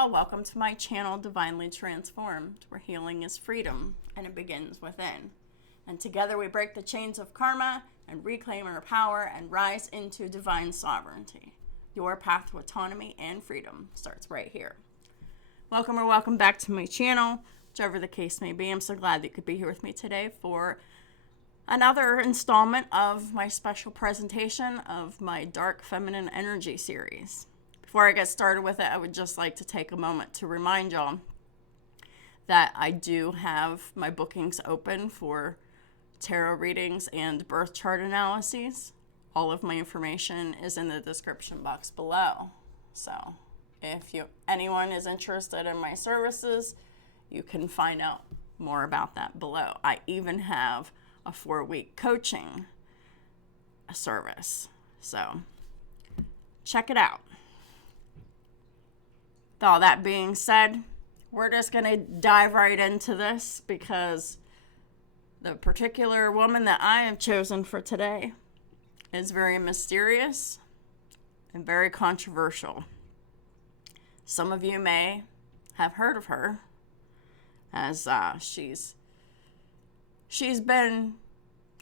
all, welcome to my channel, Divinely Transformed, where healing is freedom and it begins within. And together we break the chains of karma and reclaim our power and rise into divine sovereignty. Your path to autonomy and freedom starts right here. Welcome back to my channel, whichever the case may be. I'm so glad that you could be here with me today for another installment of my special presentation of my Dark Feminine Energy series. Before I get started with it, I would just like to take a moment to remind y'all that I do have my bookings open for tarot readings and birth chart analyses. All of my information is in the description box below. So if anyone is interested in my services, you can find out more about that below. I even have a 4-week coaching service. So check it out. With all that being said, we're just going to dive right into this because the particular woman that I have chosen for today is very mysterious and very controversial. Some of you may have heard of her as she's been,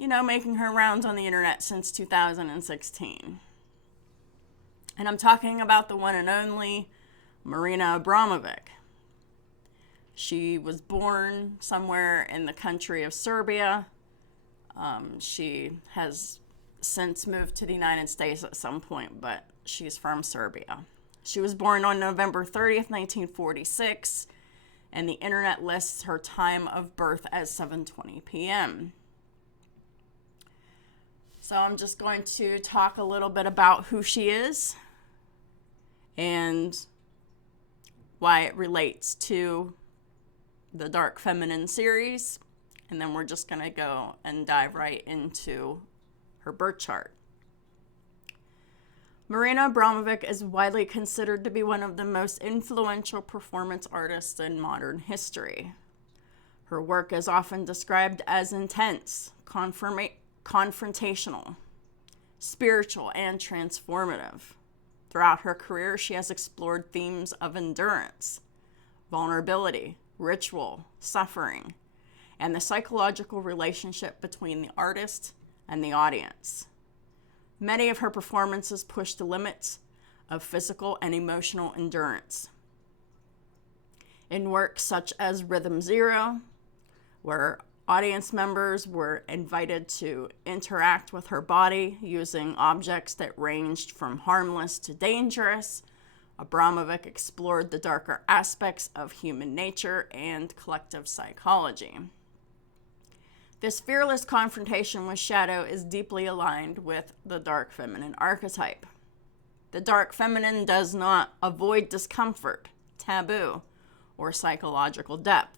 making her rounds on the internet since 2016. And I'm talking about the one and only Marina Abramovic. She was born somewhere in the country of Serbia. She has since moved to the United States at some point, but she's from Serbia. She was born on November 30th, 1946, and the internet lists her time of birth as 7:20 p.m. So I'm just going to talk a little bit about who she is and why it relates to the Dark Feminine series, and then we're just going to go and dive right into her birth chart. Marina Abramovic is widely considered to be one of the most influential performance artists in modern history. Her work is often described as intense, confrontational, spiritual, and transformative. Throughout her career, she has explored themes of endurance, vulnerability, ritual, suffering, and the psychological relationship between the artist and the audience. Many of her performances push the limits of physical and emotional endurance. In works such as Rhythm Zero, where audience members were invited to interact with her body using objects that ranged from harmless to dangerous, Abramovic explored the darker aspects of human nature and collective psychology. This fearless confrontation with shadow is deeply aligned with the dark feminine archetype. The dark feminine does not avoid discomfort, taboo, or psychological depth.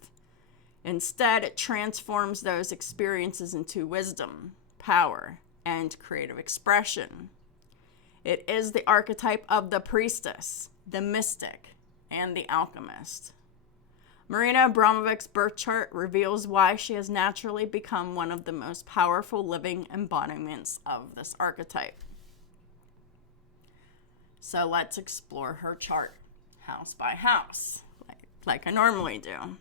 Instead, it transforms those experiences into wisdom, power, and creative expression. It is the archetype of the priestess, the mystic, and the alchemist. Marina Abramovic's birth chart reveals why she has naturally become one of the most powerful living embodiments of this archetype. So let's explore her chart house by house, like I normally do.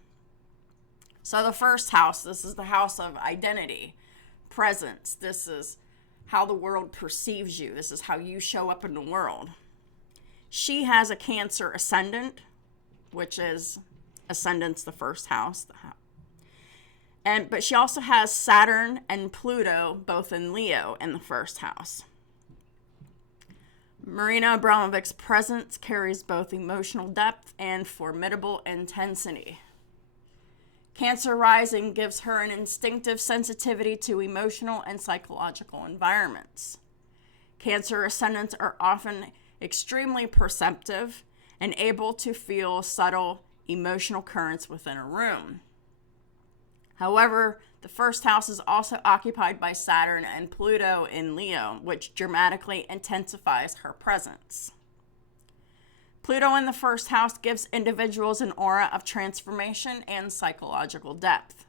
So the first house, this is the house of identity, presence. This is how the world perceives you. This is how you show up in the world. She has a Cancer ascendant, which is ascendant's the first house. But she also has Saturn and Pluto, both in Leo, in the first house. Marina Abramovic's presence carries both emotional depth and formidable intensity. Cancer rising gives her an instinctive sensitivity to emotional and psychological environments. Cancer ascendants are often extremely perceptive and able to feel subtle emotional currents within a room. However, the first house is also occupied by Saturn and Pluto in Leo, which dramatically intensifies her presence. Pluto in the first house gives individuals an aura of transformation and psychological depth.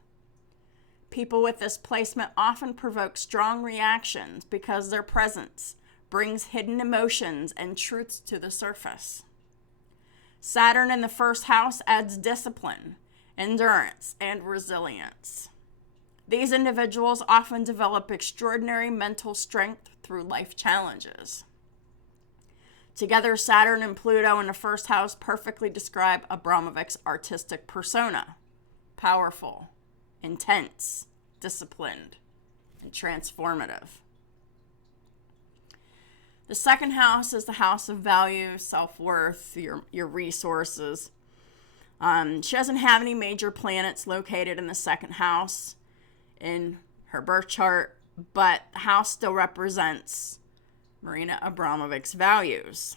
People with this placement often provoke strong reactions because their presence brings hidden emotions and truths to the surface. Saturn in the first house adds discipline, endurance, and resilience. These individuals often develop extraordinary mental strength through life challenges. Together, Saturn and Pluto in the first house perfectly describe Abramovich's artistic persona: powerful, intense, disciplined, and transformative. The second house is the house of value, self-worth, your resources. She doesn't have any major planets located in the second house in her birth chart, but the house still represents Marina Abramovich's values.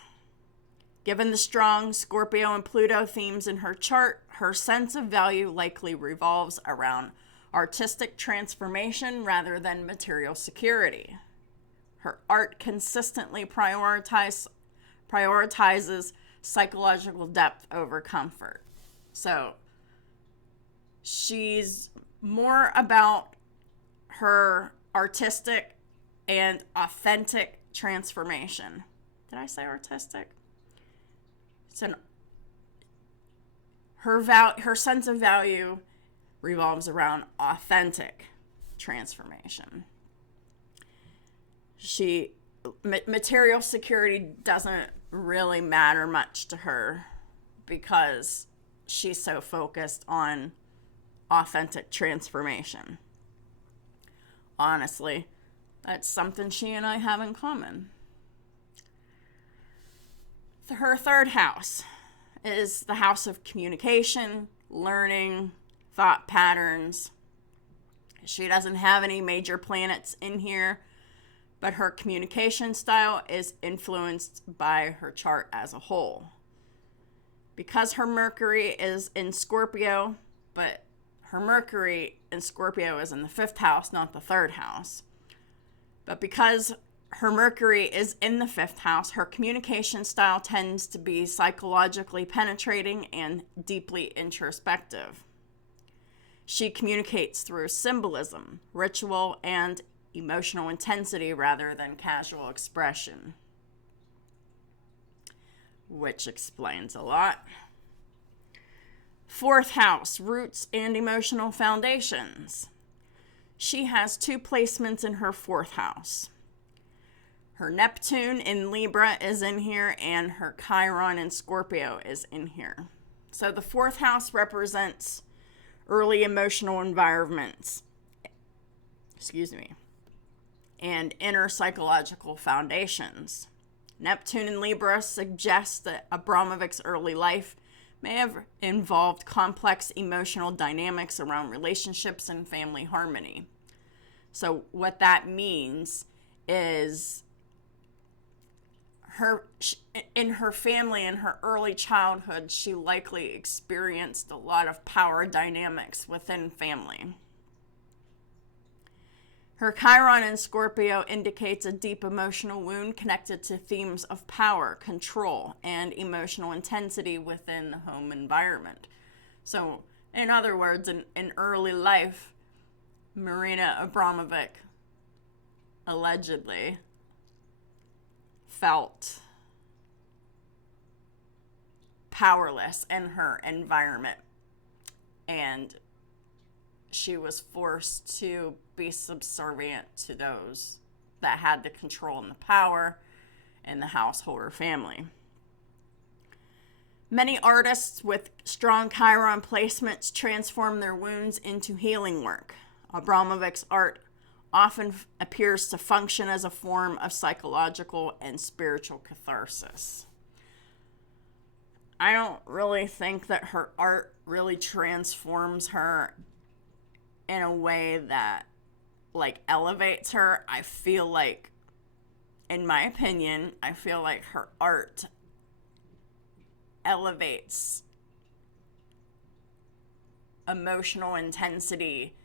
Given the strong Scorpio and Pluto themes in her chart, her sense of value likely revolves around artistic transformation rather than material security. Her art consistently prioritizes psychological depth over comfort. So she's more about her artistic and authentic transformation. Did I say artistic? Her sense of value revolves around authentic transformation. Material security doesn't really matter much to her because she's so focused on authentic transformation. Honestly, that's something she and I have in common. Her third house is the house of communication, learning, thought patterns. She doesn't have any major planets in here, but her communication style is influenced by her chart as a whole. Because her Mercury is in Scorpio, but her Mercury in Scorpio is in the fifth house, not the third house. But because her Mercury is in the fifth house, her communication style tends to be psychologically penetrating and deeply introspective. She communicates through symbolism, ritual, and emotional intensity rather than casual expression, which explains a lot. Fourth house, roots and emotional foundations. She has two placements in her fourth house. Her Neptune in Libra is in here, and her Chiron in Scorpio is in here. So the fourth house represents early emotional environments, and inner psychological foundations. Neptune in Libra suggests that Abramovich's early life may have involved complex emotional dynamics around relationships and family harmony. So what that means is in her family, in her early childhood, she likely experienced a lot of power dynamics within family. Her Chiron in Scorpio indicates a deep emotional wound connected to themes of power, control, and emotional intensity within the home environment. So, in other words, in early life, Marina Abramovich allegedly felt powerless in her environment, and she was forced to be subservient to those that had the control and the power in the household or family. Many artists with strong Chiron placements transform their wounds into healing work. Abramovich's art often appears to function as a form of psychological and spiritual catharsis. I don't really think that her art really transforms her in a way that elevates her. I feel like, in my opinion, her art elevates emotional intensity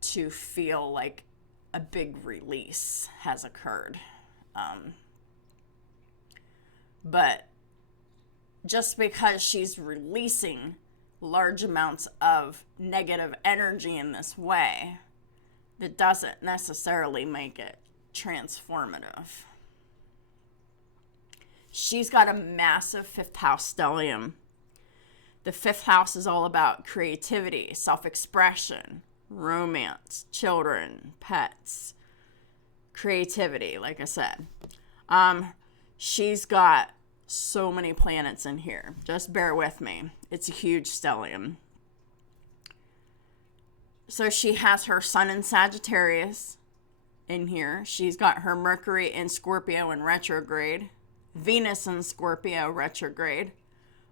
to feel like a big release has occurred. But just because she's releasing large amounts of negative energy in this way, that doesn't necessarily make it transformative. She's got a massive fifth house stellium. The fifth house is all about creativity, self-expression, romance, children, pets, creativity, like I said. She's got so many planets in here. Just bear with me. It's a huge stellium. So she has her sun in Sagittarius in here. She's got her Mercury in Scorpio in retrograde, Venus in Scorpio retrograde,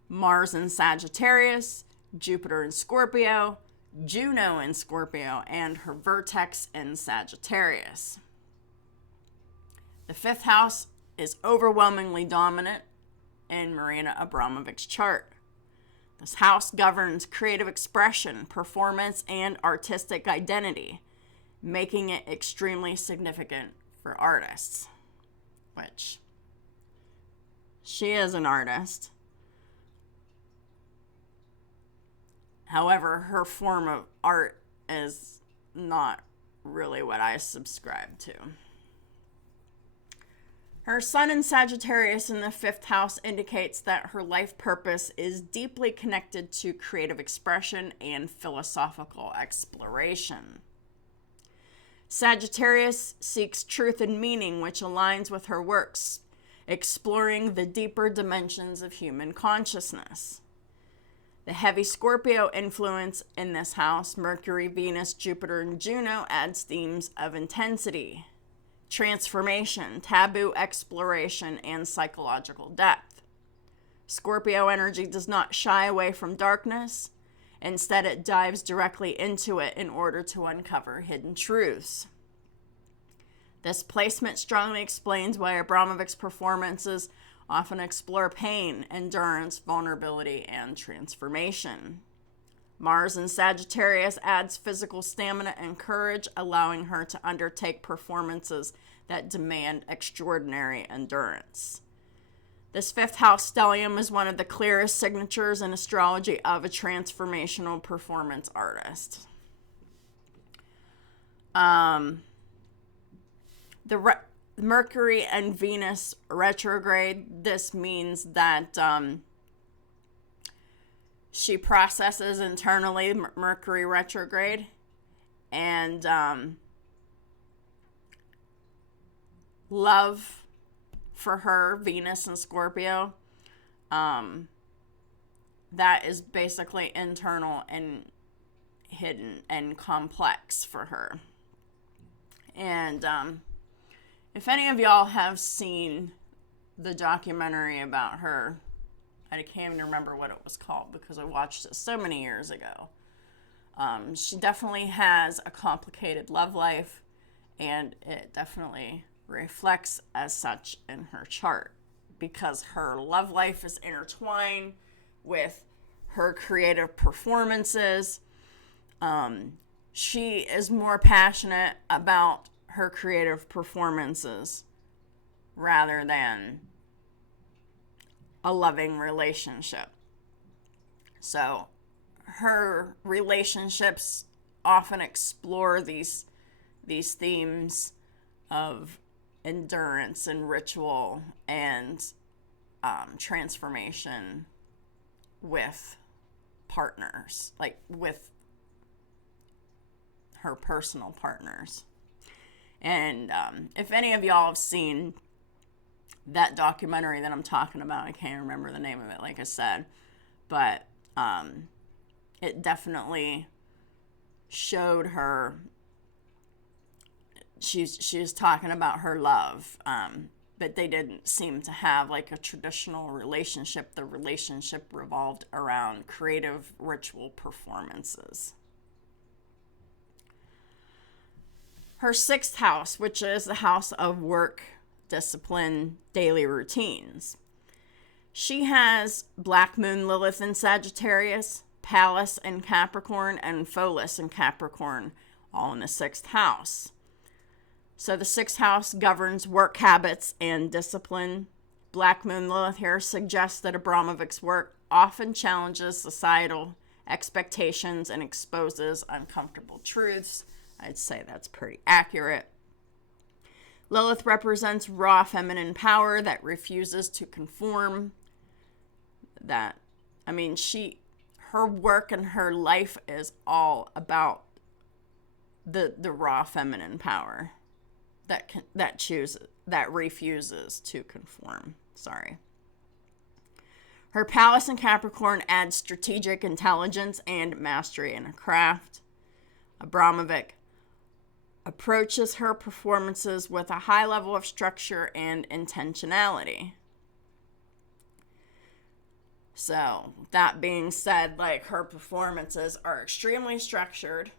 Mars in Sagittarius, Jupiter in Scorpio, Juno in Scorpio, and her vertex in Sagittarius. The fifth house is overwhelmingly dominant in Marina Abramovic's chart. This house governs creative expression, performance, and artistic identity, making it extremely significant for artists, which she is an artist. However, her form of art is not really what I subscribe to. Her sun in Sagittarius in the fifth house indicates that her life purpose is deeply connected to creative expression and philosophical exploration. Sagittarius seeks truth and meaning, which aligns with her works, exploring the deeper dimensions of human consciousness. The heavy Scorpio influence in this house, Mercury, Venus, Jupiter, and Juno, adds themes of intensity, transformation, taboo exploration, and psychological depth. Scorpio energy does not shy away from darkness. Instead, it dives directly into it in order to uncover hidden truths. This placement strongly explains why Abramovic's performances often explore pain, endurance, vulnerability, and transformation. Mars in Sagittarius adds physical stamina and courage, allowing her to undertake performances that demand extraordinary endurance. This fifth house stellium is one of the clearest signatures in astrology of a transformational performance artist. Mercury and Venus retrograde, this means that she processes internally, Mercury retrograde, and love for her, Venus and Scorpio, that is basically internal and hidden and complex for her. And if any of y'all have seen the documentary about her, I can't even remember what it was called because I watched it so many years ago. She definitely has a complicated love life, and it definitely reflects as such in her chart because her love life is intertwined with her creative performances. She is more passionate about her creative performances rather than a loving relationship. So her relationships often explore these themes of endurance and ritual and transformation with partners, like with her personal partners. And if any of y'all have seen that documentary that I'm talking about, I can't remember the name of it, like I said, but it definitely showed her. She was talking about her love, but they didn't seem to have like a traditional relationship. The relationship revolved around creative ritual performances. Her sixth house, which is the house of work, discipline, daily routines. She has Black Moon Lilith in Sagittarius, Pallas in Capricorn, and Pholus in Capricorn, all in the sixth house. So the sixth house governs work habits and discipline. Black Moon Lilith here suggests that Abramovic's work often challenges societal expectations and exposes uncomfortable truths. I'd say that's pretty accurate. Lilith represents raw feminine power that refuses to conform. Her work and her life is all about the raw feminine power that refuses to conform. Sorry. Her palace in Capricorn adds strategic intelligence and mastery in a craft. Abramovic approaches her performances with a high level of structure and intentionality. So, that being said, like, her performances are extremely structured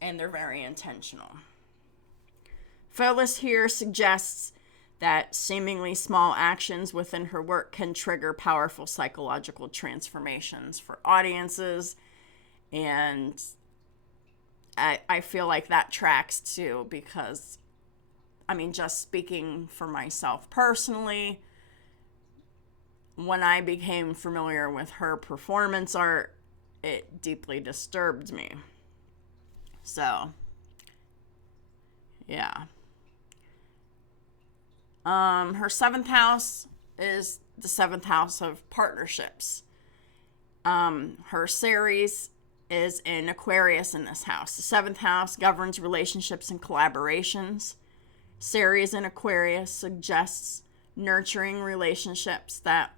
and they're very intentional. Phyllis here suggests that seemingly small actions within her work can trigger powerful psychological transformations for audiences, and I feel like that tracks too, because, just speaking for myself personally, when I became familiar with her performance art, it deeply disturbed me. So, yeah. Her 7th house is the 7th house of partnerships. Her Ceres is in Aquarius in this house. The 7th house governs relationships and collaborations. Ceres in Aquarius suggests nurturing relationships that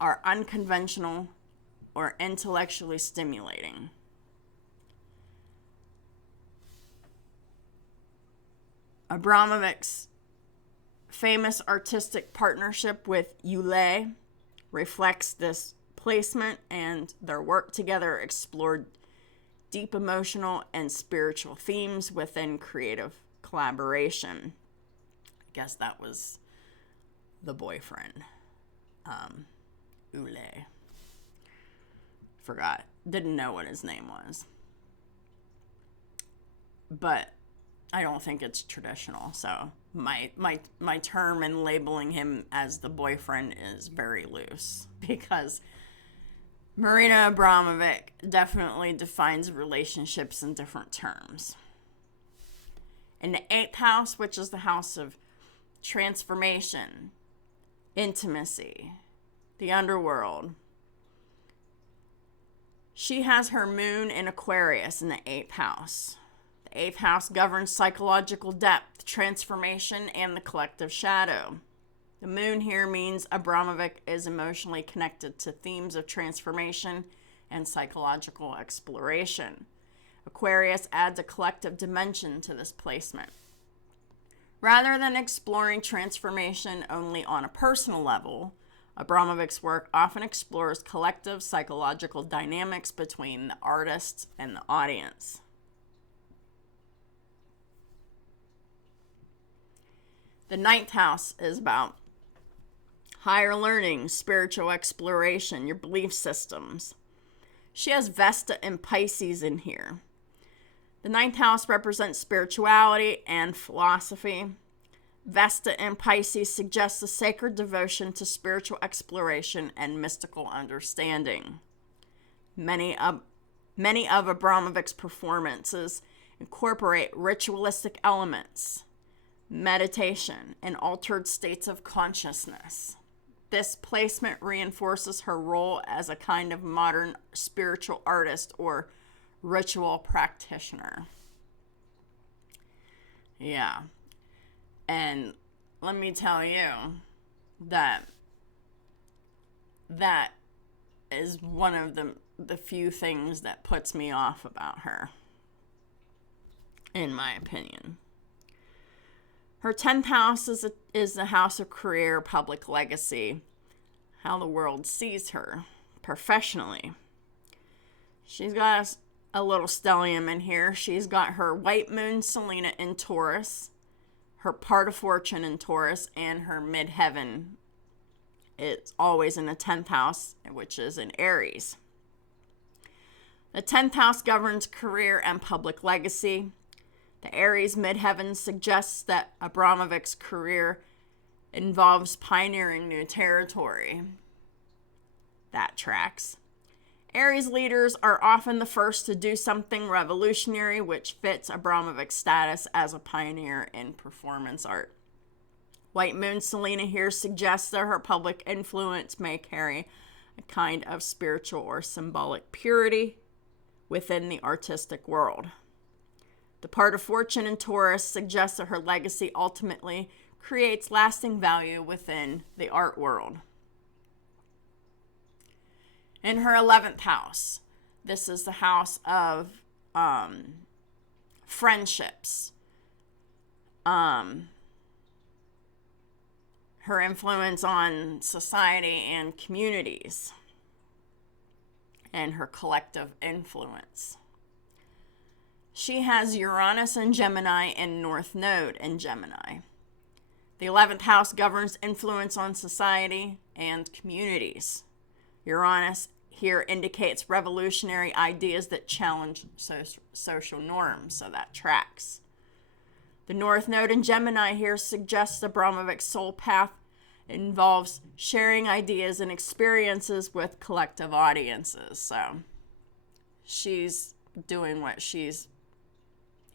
are unconventional or intellectually stimulating. Abramovic's famous artistic partnership with Ulay reflects this placement, and their work together explored deep emotional and spiritual themes within creative collaboration. I guess that was the boyfriend. Ulay. Forgot. Didn't know what his name was. But I don't think it's traditional, so my term in labeling him as the boyfriend is very loose, because Marina Abramovic definitely defines relationships in different terms. In the 8th house, which is the house of transformation, intimacy, the underworld, she has her moon in Aquarius in the 8th house. The 8th house governs psychological depth, transformation, and the collective shadow. The moon here means Abramovic is emotionally connected to themes of transformation and psychological exploration. Aquarius adds a collective dimension to this placement. Rather than exploring transformation only on a personal level, Abramovic's work often explores collective psychological dynamics between the artist and the audience. The 9th house is about higher learning, spiritual exploration, your belief systems. She has Vesta and Pisces in here. The 9th house represents spirituality and philosophy. Vesta and Pisces suggests a sacred devotion to spiritual exploration and mystical understanding. Many of Abramovic's performances incorporate ritualistic elements, meditation, and altered states of consciousness. This placement reinforces her role as a kind of modern spiritual artist or ritual practitioner. Yeah. And let me tell you that is one of the few things that puts me off about her, in my opinion. Her 10th house is the house of career, public legacy, how the world sees her professionally. She's got a little stellium in here. She's got her white moon Selena in Taurus, her part of fortune in Taurus, and her midheaven. It's always in the 10th house, which is in Aries. The 10th house governs career and public legacy. The Aries midheaven suggests that Abramovic's career involves pioneering new territory. That tracks. Aries leaders are often the first to do something revolutionary, which fits Abramovic's status as a pioneer in performance art. White Moon Selena here suggests that her public influence may carry a kind of spiritual or symbolic purity within the artistic world. The part of Fortune in Taurus suggests that her legacy ultimately creates lasting value within the art world. In her 11th house, this is the house of friendships. Her influence on society and communities, and her collective influence. She has Uranus in Gemini and North Node in Gemini. The 11th house governs influence on society and communities. Uranus here indicates revolutionary ideas that challenge social norms, so that tracks. The North Node in Gemini here suggests the Abramovic's soul path involves sharing ideas and experiences with collective audiences. So she's doing what she's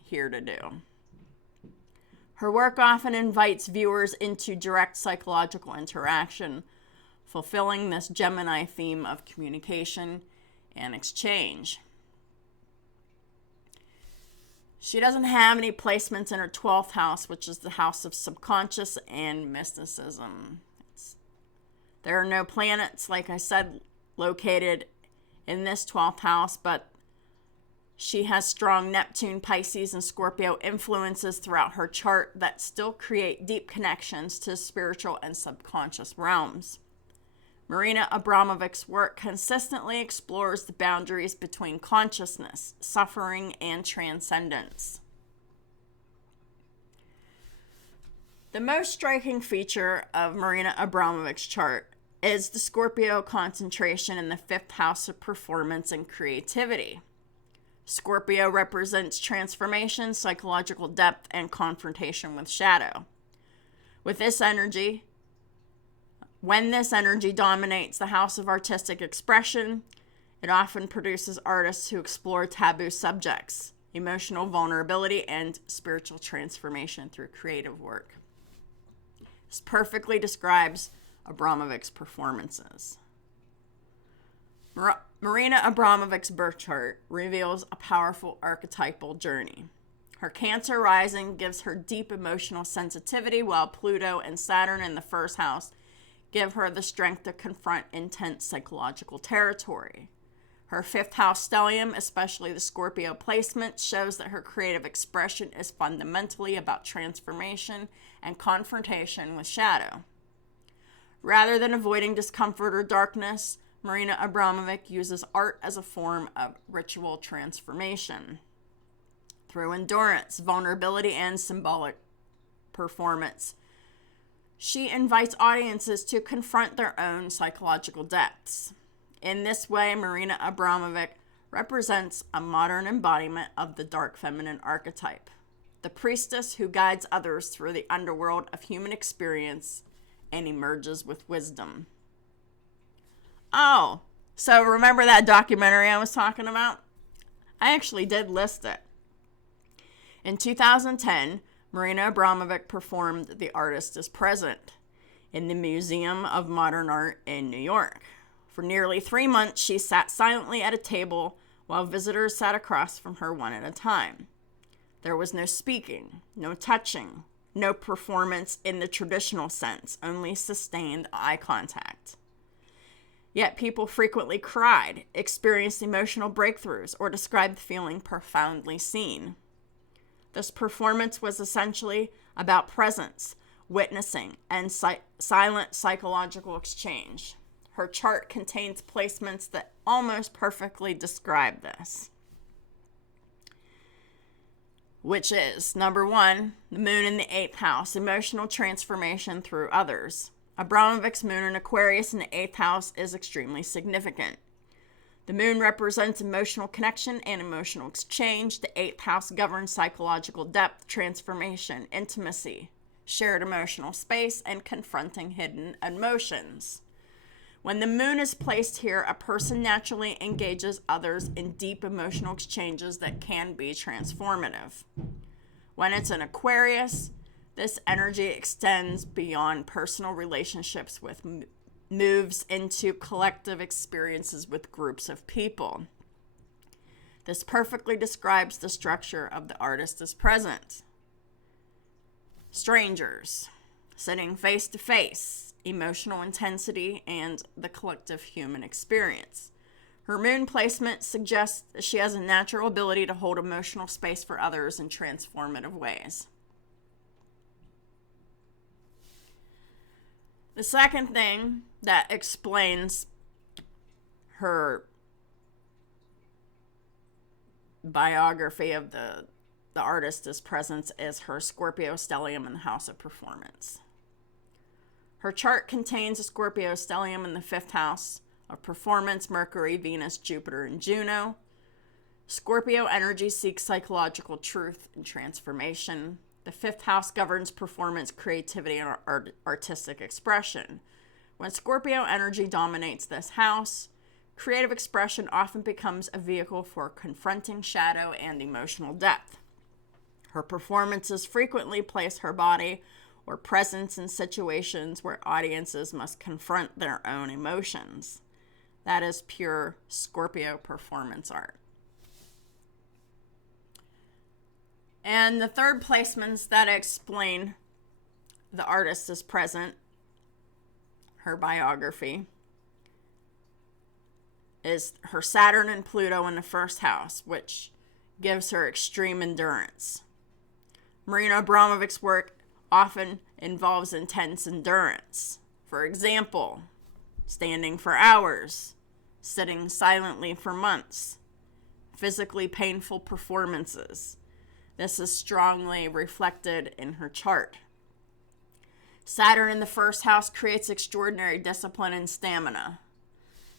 here to do. Her work often invites viewers into direct psychological interaction, fulfilling this Gemini theme of communication and exchange. She doesn't have any placements in her 12th house, which is the house of subconscious and mysticism. There are no planets, like I said, located in this 12th house, but she has strong Neptune, Pisces, and Scorpio influences throughout her chart that still create deep connections to spiritual and subconscious realms. Marina Abramovic's work consistently explores the boundaries between consciousness, suffering, and transcendence. The most striking feature of Marina Abramovic's chart is the Scorpio concentration in the 5th house of performance and creativity. Scorpio represents transformation, psychological depth, and confrontation with shadow. When this energy dominates the house of artistic expression, it often produces artists who explore taboo subjects, emotional vulnerability, and spiritual transformation through creative work. This perfectly describes Abramovic's performances. Marina Abramovic's birth chart reveals a powerful archetypal journey. Her Cancer rising gives her deep emotional sensitivity, while Pluto and Saturn in the 1st house give her the strength to confront intense psychological territory. Her 5th house stellium, especially the Scorpio placement, shows that her creative expression is fundamentally about transformation and confrontation with shadow. Rather than avoiding discomfort or darkness, Marina Abramovic uses art as a form of ritual transformation. Through endurance, vulnerability, and symbolic performance, she invites audiences to confront their own psychological depths. In this way, Marina Abramovic represents a modern embodiment of the dark feminine archetype, the priestess who guides others through the underworld of human experience and emerges with wisdom. Oh, so remember that documentary I was talking about? I actually did list it. In 2010, Marina Abramovic performed The Artist is Present in the Museum of Modern Art in New York. For nearly 3 months, she sat silently at a table while visitors sat across from her one at a time. There was no speaking, no touching, no performance in the traditional sense, only sustained eye contact. Yet people frequently cried, experienced emotional breakthroughs, or described feeling profoundly seen. This performance was essentially about presence, witnessing, and silent psychological exchange. Her chart contains placements that almost perfectly describe this, which is, number 1, the moon in the 8th house, emotional transformation through others. Abramovic's moon in Aquarius in the 8th house is extremely significant. The moon represents emotional connection and emotional exchange. The 8th house governs psychological depth, transformation, intimacy, shared emotional space, and confronting hidden emotions. When the moon is placed here, a person naturally engages others in deep emotional exchanges that can be transformative. When it's in Aquarius, This energy extends beyond personal relationships with moves into collective experiences with groups of people. This perfectly describes the structure of the artist as present. Strangers, sitting face to face, emotional intensity, and the collective human experience. Her moon placement suggests that she has a natural ability to hold emotional space for others in transformative ways. The second thing that explains her biography of the artist's presence is her Scorpio stellium in the house of performance. Her chart contains a Scorpio stellium in the 5th house of performance, Mercury, Venus, Jupiter, and Juno. Scorpio energy seeks psychological truth and transformation. The 5th house governs performance, creativity, and artistic expression. When Scorpio energy dominates this house, creative expression often becomes a vehicle for confronting shadow and emotional depth. Her performances frequently place her body or presence in situations where audiences must confront their own emotions. That is pure Scorpio performance art. And the third placements that explain the artist is present, her biography, is her Saturn and Pluto in the 1st house, which gives her extreme endurance. Marina Abramovic's work often involves intense endurance. For example, standing for hours, sitting silently for months, physically painful performances. This is strongly reflected in her chart. Saturn in the 1st house creates extraordinary discipline and stamina.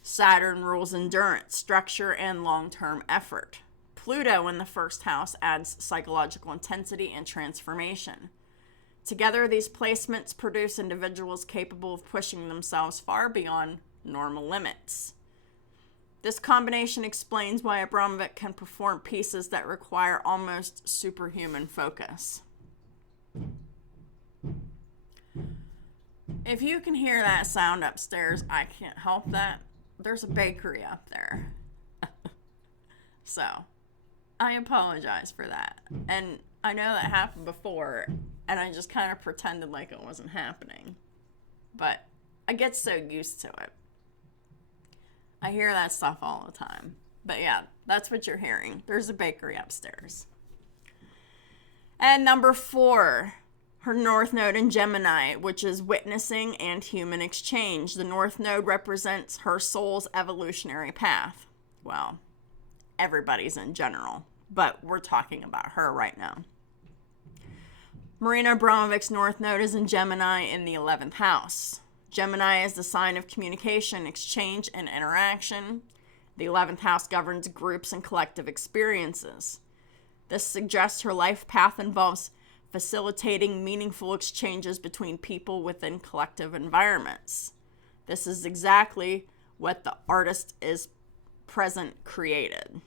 Saturn rules endurance, structure, and long-term effort. Pluto in the 1st house adds psychological intensity and transformation. Together, these placements produce individuals capable of pushing themselves far beyond normal limits. This combination explains why Abramovic can perform pieces that require almost superhuman focus. If you can hear that sound upstairs, I can't help that. There's a bakery up there. So, I apologize for that. And I know that happened before, and I just kind of pretended like it wasn't happening. But I get so used to it. I hear that stuff all the time. But yeah, that's what you're hearing. There's a bakery upstairs. And number 4, her North Node in Gemini, which is witnessing and human exchange. The North Node represents her soul's evolutionary path. Well, everybody's in general, but we're talking about her right now. Marina Abramovic's North Node is in Gemini in the 11th house. Gemini is the sign of communication, exchange, and interaction. The 11th house governs groups and collective experiences. This suggests her life path involves facilitating meaningful exchanges between people within collective environments. This is exactly what the artist is present created.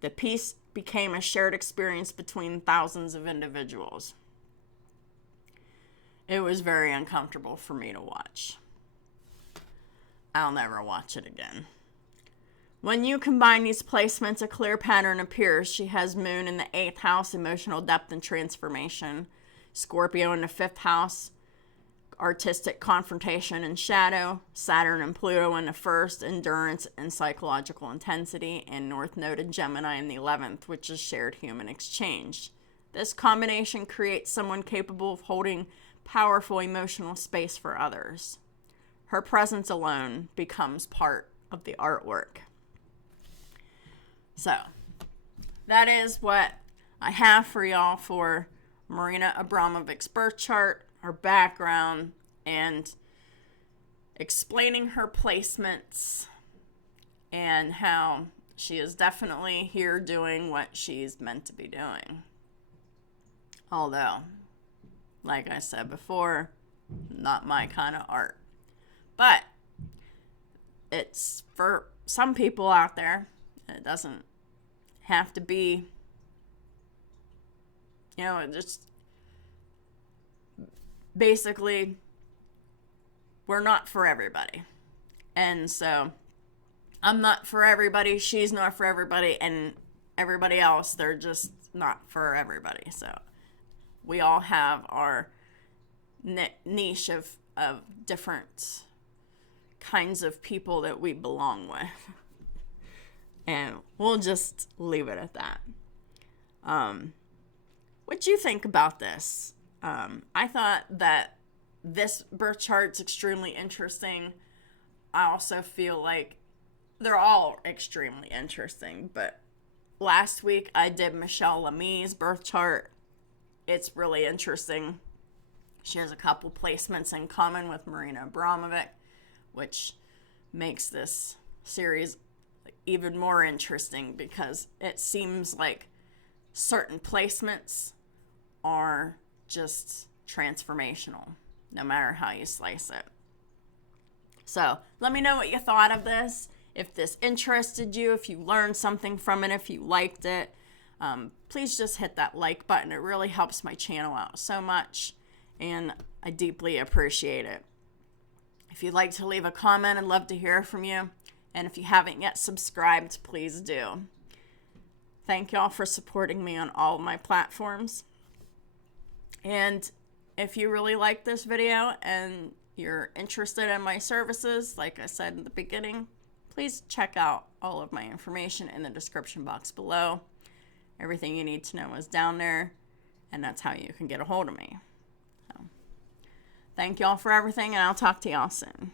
The piece became a shared experience between thousands of individuals. It was very uncomfortable for me to watch. I'll never watch it again. When you combine these placements, a clear pattern appears. She has Moon in the 8th house, emotional depth and transformation. Scorpio in the 5th house, artistic confrontation and shadow. Saturn and Pluto in the 1st, endurance and psychological intensity. And North Node in Gemini in the 11th, which is shared human exchange. This combination creates someone capable of holding powerful emotional space for others. Her presence alone becomes part of the artwork. So, that is what I have for y'all for Marina Abramovic's birth chart, her background, and explaining her placements and how she is definitely here doing what she's meant to be doing. Although, like I said before, not my kind of art. But it's for some people out there. It doesn't have to be, it just, basically, we're not for everybody. And so I'm not for everybody, she's not for everybody, and everybody else, they're just not for everybody. So we all have our niche of different kinds of people that we belong with. And we'll just leave it at that. What do you think about this? I thought that this birth chart's extremely interesting. I also feel like they're all extremely interesting, but last week I did Michelle Lemie's birth chart. It's really interesting. She has a couple placements in common with Marina Abramovic, which makes this series even more interesting because it seems like certain placements are just transformational, no matter how you slice it. So let me know what you thought of this. If this interested you, if you learned something from it, if you liked it, please just hit that like button. It really helps my channel out so much, and I deeply appreciate it. If you'd like to leave a comment, I'd love to hear from you. And if you haven't yet subscribed, please do. Thank y'all for supporting me on all of my platforms. And if you really like this video and you're interested in my services, like I said in the beginning, please check out all of my information in the description box below. Everything you need to know is down there, and that's how you can get a hold of me. So, thank y'all for everything, and I'll talk to y'all soon.